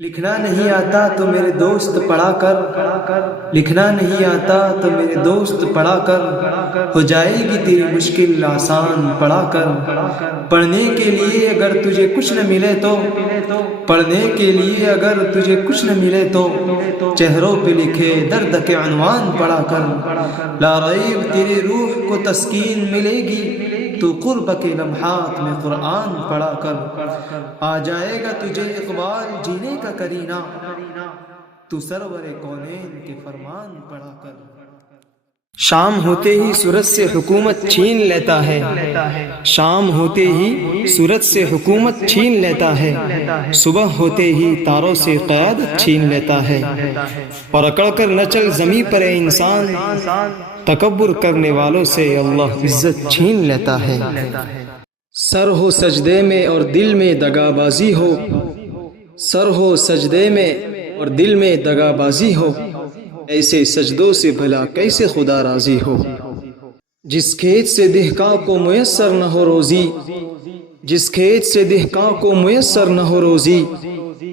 لکھنا نہیں آتا تو میرے دوست پڑھا کر، لکھنا نہیں آتا تو میرے دوست پڑھا کر، ہو جائے گی تیری مشکل آسان پڑھا کر۔ پڑھنے کے لیے اگر تجھے کچھ نہ ملے تو، پڑھنے کے لیے اگر تجھے کچھ نہ ملے تو، چہروں پہ لکھے درد کے عنوان پڑھا کر۔ لا ریب تیری روح کو تسکین ملے گی، تو قرب کے لمحات میں قرآن پڑھا کر۔ آ جائے گا تجھے اقبال جینے کا کرینہ، تو سرور کونین کے فرمان پڑھا کر۔ شام ہوتے ہی سورج سے حکومت چھین لیتا ہے، شام ہوتے ہی سورج سے حکومت چھین لیتا ہے، صبح ہوتے ہی تاروں سے قیادت چھین لیتا ہے۔ اور اکڑ کر نہ چل زمیں پر اے انسان، تکبر کرنے والوں سے اللہ عزت چھین لیتا ہے۔ سر ہو سجدے میں اور دل میں دغا بازی ہو، سر ہو سجدے میں اور دل میں دغا بازی ہو، ایسے سجدوں سے بھلا کیسے خدا راضی ہو۔ جس کھیت سے دہقاں کو میسر نہ ہو روزی، جس کھیت سے دہقاں کو میسر نہ ہو روزی،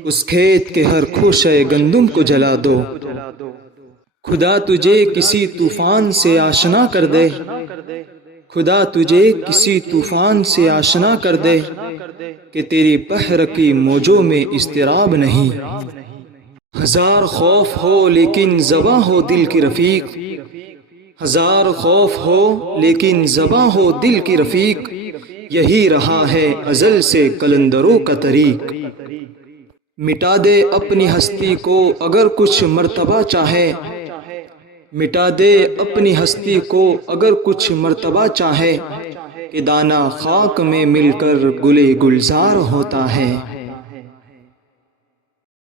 اس کھیت کے ہر خوشے گندم کو جلا دو۔ خدا تجھے کسی طوفان سے آشنا کر دے، خدا تجھے کسی طوفان سے آشنا کر دے، کہ تیری بحر کی موجوں میں اضطراب نہیں۔ ہزار خوف ہو لیکن زباں ہو دل کی رفیق، ہزار خوف ہو لیکن زباں ہو دل کی رفیق، یہی رہا ہے ازل سے قلندروں کا طریق۔ مٹا دے اپنی ہستی کو اگر کچھ مرتبہ چاہے، مٹا دے اپنی ہستی کو اگر کچھ مرتبہ چاہے، کہ دانہ خاک میں مل کر گلے گلزار ہوتا ہے۔